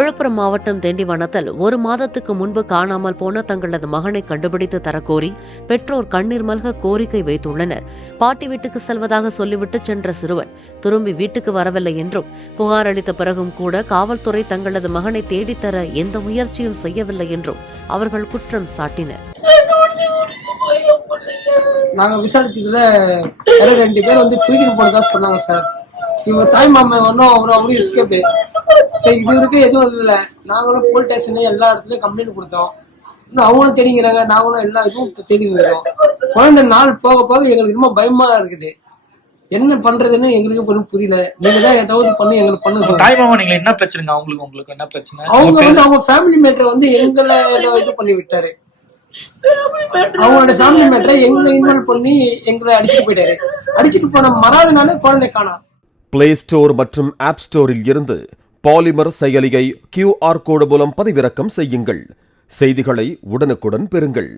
விழுப்புரம் மாவட்டம் திண்டிவனத்தில் 1 மாதத்துக்கு முன்பு காணாமல் போன தங்களது மகனை கண்டுபிடித்து தரக்கோரி பெற்றோர் கண்ணீர் மல்க கோரிக்கை வைத்துள்ளனர். பாட்டி வீட்டுக்கு செல்வதாக சொல்லிவிட்டு சென்ற சிறுவன் திரும்பி வீட்டுக்கு வரவில்லை என்றும், புகார் அளித்த பிறகும் கூட காவல்துறை தங்களது மகனை தேடித்தர எந்த முயற்சியும் செய்யவில்லை என்றும் அவர்கள் குற்றம் சாட்டினர். நாங்க விசாரிச்சதுல 2 பேர் தூக்கிட்டு போனதா சொன்னாங்க சார். இவங்க தாய் மாமா அவரும் எஸ்கேப். சரி, இது வரைக்கும் எதுவும் இல்லை. நாங்களும் போலீஸ் ஸ்டேஷன் எல்லா இடத்துலயும் கம்ப்ளைண்ட் கொடுத்தோம். இன்னும் அவங்களும் தேடிங்கிறாங்க, நாங்களும் எல்லா இதுவும் தேடிக்கிறோம். குழந்தை நாள் போக போக எங்களுக்கு ரொம்ப பயமா இருக்குது. என்ன பண்றதுன்னு எங்களுக்கு புரியல. நீங்க தான் ஏதாவது பண்ணி எங்களுக்கு பண்ணுங்க. தாய் மாமா நீங்க என்ன பிரச்சனை? உங்களுக்கு என்ன பிரச்சனை? அவங்க அவங்க ஃபேமிலி மேட்டரை எங்களை இது பண்ணி விட்டாரு. அவங்களோட ஃபேமிலி மேட்டரை எங்களை இன்வால்வ் பண்ணி எங்களை அடிச்சுட்டு போயிட்டாரு. அடிச்சுட்டு போன மறாதனால குழந்தை காணோம். பிளே ஸ்டோர் மற்றும் ஆப் ஸ்டோரில் இருந்து பாலிமர் செயலியை QR கோடு மூலம் பதிவிறக்கம் செய்யுங்கள். செய்திகளை உடனுக்குடன் பெறுங்கள்.